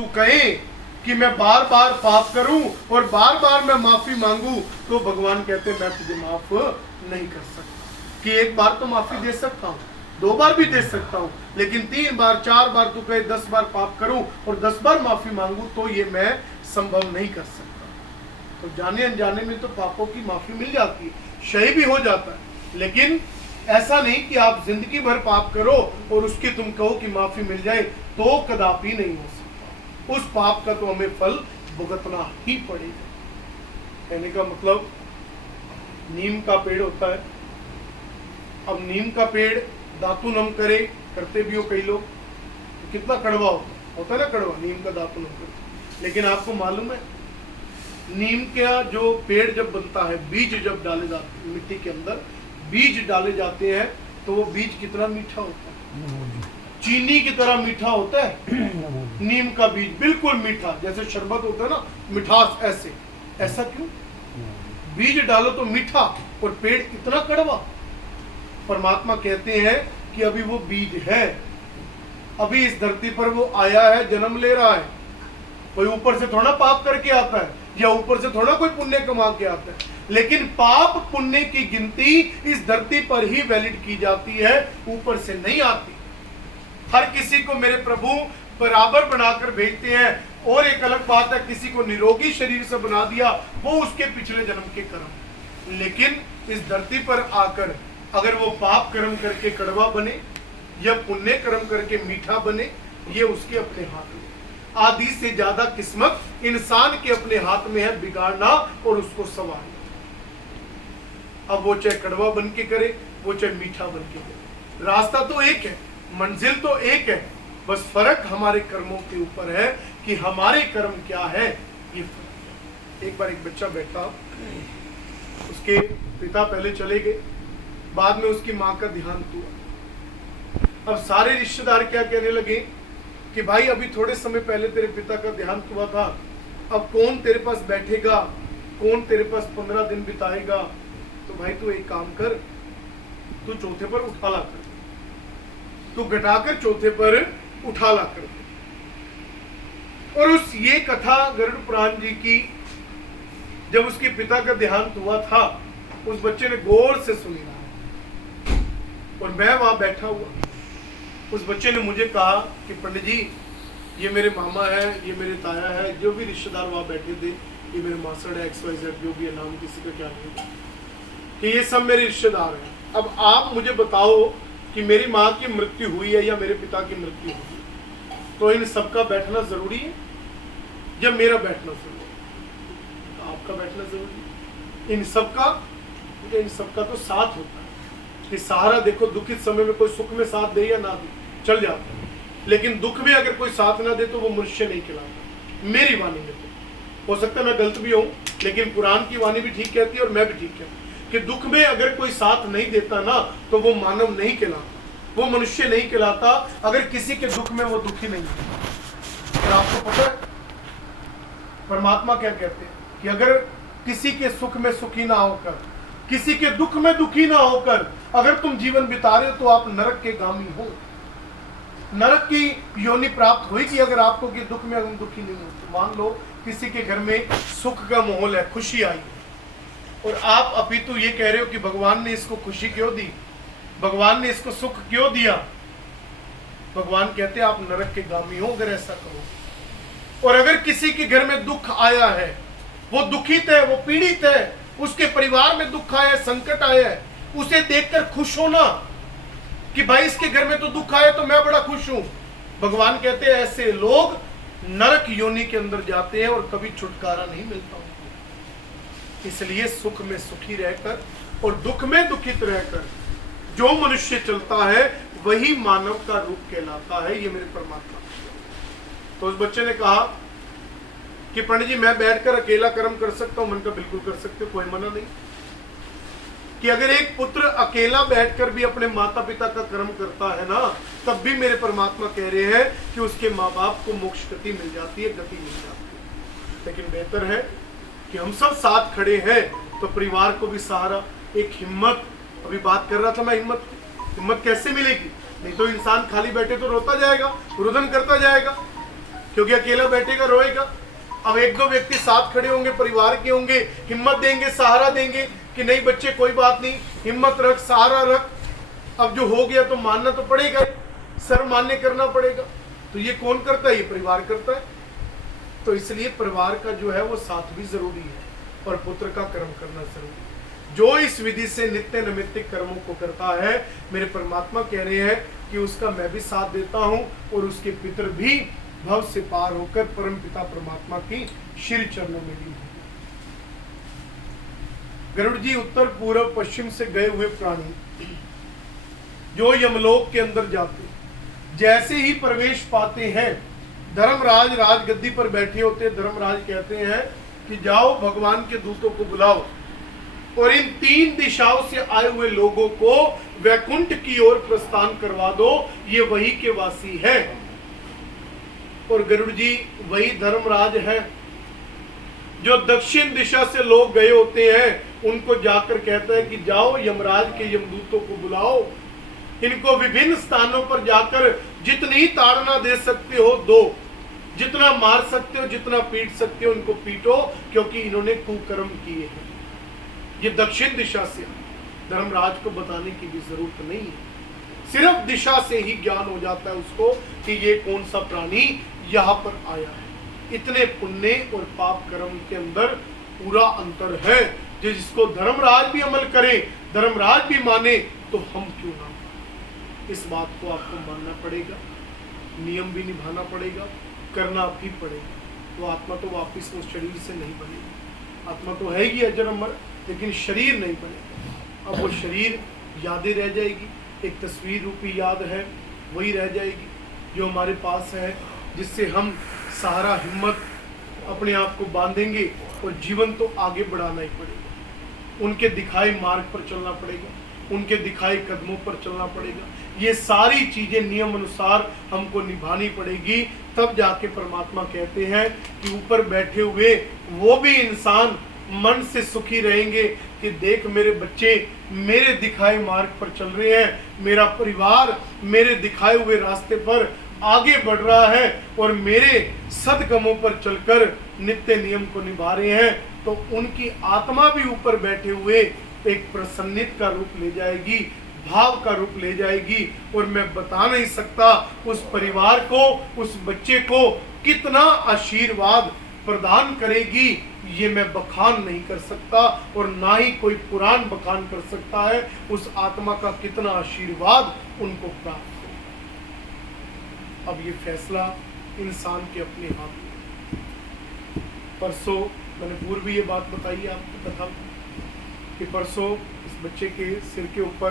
तू कहे कि मैं बार बार पाप करूं और बार बार मैं माफी मांगू, तो भगवान कहते मैं तुझे माफ नहीं कर सकता। कि एक बार तो माफी दे सकता हूं, 2 बार भी दे सकता हूं, लेकिन 3 बार 4 बार तू कहे 10 बार पाप करूं और 10 बार माफी मांगू, तो ये मैं संभव नहीं कर सकता। तो जाने अनजाने में तो पापों की माफी मिल जाती है, क्षय भी हो जाता है, लेकिन ऐसा नहीं कि आप जिंदगी भर पाप करो और उसकी तुम कहो कि माफी मिल जाए, तो कदापि नहीं हो सकता। उस पाप का तो हमें फल भुगतना ही पड़ेगा। कहने का मतलब, नीम का पेड़ होता है, अब नीम का पेड़ दातुनम करे, करते भी हो कई लोग, तो कितना कड़वा होता है ना, कड़वा नीम का दातुनम करते। लेकिन आपको मालूम है, नीम का जो पेड़ जब बनता है, बीज जब डाले जाते हैं मिट्टी के अंदर, बीज डाले जाते हैं, तो वो बीज कितना मीठा होता है, चीनी की तरह मीठा होता है। नीम का बीज बिल्कुल मीठा, जैसे शरबत होता है ना, मिठास ऐसे। ऐसा क्यों? बीज डालो तो मीठा और पेड़ इतना कड़वा। परमात्मा कहते हैं कि अभी वो बीज है, अभी इस धरती पर वो आया है, जन्म ले रहा है। कोई ऊपर से थोड़ा पाप करके आता है, या ऊपर से थोड़ा कोई पुण्य कमा के आता है, लेकिन पाप पुण्य की गिनती इस धरती पर ही वैलिड की जाती है, ऊपर से नहीं आती। हर किसी को मेरे प्रभु बराबर बनाकर भेजते हैं। और एक अलग बात है, किसी को निरोगी शरीर से बना दिया, वो उसके पिछले जन्म के कर्म। लेकिन इस धरती पर आकर अगर वो पाप कर्म करके कड़वा बने या पुण्य कर्म करके मीठा बने, ये उसके अपने हाथ में। आदि से ज्यादा किस्मत इंसान के अपने हाथ में है, बिगाड़ना और उसको संवारना। अब वो चाहे कड़वा बन के करे, वो चाहे मीठा बन के करे, रास्ता तो एक है, मंजिल तो एक है, बस फर्क हमारे कर्मों के ऊपर है कि हमारे कर्म क्या है, ये फर्क है। एक बार एक बच्चा बैठा, उसके पिता पहले चले गए, बाद में उसकी माँ का देहांत हुआ। अब सारे रिश्तेदार क्या कहने लगे कि भाई अभी थोड़े समय पहले तेरे पिता का देहांत हुआ था, अब कौन तेरे पास बैठेगा, कौन तेरे पास 15 दिन बिताएगा, तो भाई तू एक काम कर, तू चौथे पर उठा ला कर, तू घटाकर चौथे पर उठा ला कर। और उस ये कथा गरुड़ पुराण जी की, जब उसके पिता का देहांत हुआ था, उस बच्चे ने गौर से सुनी रहा, और मैं वहां बैठा हुआ। उस बच्चे ने मुझे कहा कि पंडित जी, ये मेरे मामा है, ये मेरे ताया है, जो भी रिश्तेदार वहां बैठे थे, ये मेरे मासड़ है, XYZ, जो भी है, नाम किसी का क्या नहीं, कि ये सब मेरे रिश्तेदार हैं। अब आप मुझे बताओ कि मेरी माँ की मृत्यु हुई है या मेरे पिता की मृत्यु हुई है, तो इन सबका बैठना जरूरी है या मेरा बैठना जरूरी है? तो आपका बैठना जरूरी है। इन सबका तो साथ होता है कि सहारा देखो, दुखित समय में कोई सुख में साथ दे या ना दे, चल जाता है, लेकिन दुख में अगर कोई साथ ना दे तो वो मनुष्य नहीं कहलाता। मेरी वाणी में तो हो सकता है मैं गलत भी हूँ, लेकिन पुराण की वाणी भी ठीक कहती है और मैं भी ठीक कहती हूँ कि दुख में अगर कोई साथ नहीं देता ना, तो वो मानव नहीं कहलाता, वो मनुष्य नहीं कहलाता। अगर किसी के दुख में वो दुखी नहीं है। और आपको पता है परमात्मा क्या कहते हैं कि अगर किसी के सुख में सुखी ना होकर, किसी के दुख में दुखी ना होकर अगर तुम जीवन बिता रहे हो, तो आप नरक के गामी हो, नरक की योनि प्राप्त होगी अगर आपको कि दुख में हम दुखी नहीं होते। मान लो किसी के घर में सुख का माहौल है, खुशी आई, और आप अपितु ये कह रहे हो कि भगवान ने इसको खुशी क्यों दी, भगवान ने इसको सुख क्यों दिया। भगवान कहते हैं आप नरक के गामी हो अगर ऐसा करो। और अगर किसी के घर में दुख आया है, वो दुखित है, वो पीड़ित है, उसके परिवार में दुख आया है, संकट आया है, उसे देखकर खुश होना कि भाई इसके घर में तो दुख आया तो मैं बड़ा खुश हूं। भगवान कहते हैं ऐसे लोग नरक योनि के अंदर जाते हैं और कभी छुटकारा नहीं मिलता उनको। इसलिए सुख में सुखी रहकर और दुख में दुखित रहकर जो मनुष्य चलता है वही मानव का रूप कहलाता है। ये मेरे परमात्मा। तो उस बच्चे ने कहा कि पंडित जी मैं बैठकर अकेला कर्म कर सकता हूं। मन का बिल्कुल कर सकते हो, कोई मना नहीं। कि अगर एक पुत्र अकेला बैठकर भी अपने माता पिता का कर्म करता है ना, तब भी मेरे परमात्मा कह रहे हैं कि उसके माँ बाप को मोक्ष गति मिल जाती है, गति मिल जाती है। लेकिन बेहतर है कि हम सब साथ खड़े हैं तो परिवार को भी सहारा, एक हिम्मत। अभी बात कर रहा था मैं हिम्मत कैसे मिलेगी? नहीं तो इंसान खाली बैठे तो रोता जाएगा, रुदन करता जाएगा। क्योंकि अकेला बैठेगा रोएगा। अब एक दो व्यक्ति साथ खड़े होंगे, परिवार के होंगे, हिम्मत देंगे, सहारा देंगे कि नहीं बच्चे कोई बात नहीं, हिम्मत रख, सहारा रख। अब जो हो गया तो मानना तो पड़ेगा, सर मान्य करना पड़ेगा। तो ये कौन करता है? ये परिवार करता है। तो इसलिए परिवार का जो है वो साथ भी जरूरी है और पुत्र का कर्म करना जरूरी है। जो इस विधि से नित्य नैमित्तिक कर्मों को करता है, मेरे परमात्मा कह रहे हैं कि उसका मैं भी साथ देता हूं और उसके पितर भी भव से पार होकर परम पिता परमात्मा की श्री चरणों में लीन। गरुड़ जी उत्तर पूर्व पश्चिम से गए हुए प्राणी जो यमलोक के अंदर जाते, जैसे ही प्रवेश पाते हैं, धर्मराज राजगद्दी पर बैठे होते, धर्मराज कहते हैं कि जाओ भगवान के दूतों को बुलाओ और इन 3 दिशाओं से आए हुए लोगों को वैकुंठ की ओर प्रस्थान करवा दो, ये वही के वासी है। और गरुड़ जी वही धर्मराज है जो दक्षिण दिशा से लोग गए होते हैं, उनको जाकर कहता है कि जाओ यमराज के यमदूतों को बुलाओ, इनको विभिन्न स्थानों पर जाकर जितनी ताड़ना दे सकते हो दो, जितना मार सकते हो, जितना पीट सकते हो इनको पीटो, क्योंकि इन्होंने कुकर्म किए हैं। ये दक्षिण दिशा से, धर्मराज को बताने की भी जरूरत नहीं है, सिर्फ दिशा से ही ज्ञान हो जाता है उसको कि ये कौन सा प्राणी यहाँ पर आया है। इतने पुण्य और पाप कर्म के अंदर पूरा अंतर है, जिसको धर्मराज भी अमल करे, धर्मराज भी माने, तो हम क्यों ना। इस बात को आपको मानना पड़ेगा, नियम भी निभाना पड़ेगा, करना भी पड़ेगा। तो आत्मा तो वापिस उस शरीर से नहीं बनेगी, आत्मा तो है ही अजर अमर, लेकिन शरीर नहीं बनेगा। अब वो शरीर यादें रह जाएगी, एक तस्वीर रूपी याद है वही रह जाएगी जो हमारे पास है, जिससे हम सहारा हिम्मत अपने आप को बांधेंगे और जीवन तो आगे बढ़ाना ही पड़ेगा। उनके दिखाए मार्ग पर चलना पड़ेगा, उनके दिखाए कदमों पर चलना पड़ेगा। ये सारी चीजें नियम अनुसार हमको निभानी पड़ेगी, तब जाके परमात्मा कहते हैं कि ऊपर बैठे हुए वो भी इंसान मन से सुखी रहेंगे कि देख मेरे बच्चे मेरे दिखाए मार्ग पर चल रहे हैं, मेरा परिवार मेरे दिखाए हुए रास्ते पर आगे बढ़ रहा है और मेरे सदगमों पर चलकर नित्य नियम को निभा रहे हैं। तो उनकी आत्मा भी ऊपर बैठे हुए एक प्रसन्नित का रूप ले जाएगी, भाव का रूप ले जाएगी। और मैं बता नहीं सकता उस परिवार को, उस बच्चे को कितना आशीर्वाद प्रदान करेगी, ये मैं बखान नहीं कर सकता और ना ही कोई पुराण बखान कर सकता है उस आत्मा का कितना आशीर्वाद उनको प्राप्त हो। अब ये फैसला इंसान के अपने हाथ में। परसों मैंने पूर्व ये बात बताई आपको, कथा कि परसों इस बच्चे के सिर के ऊपर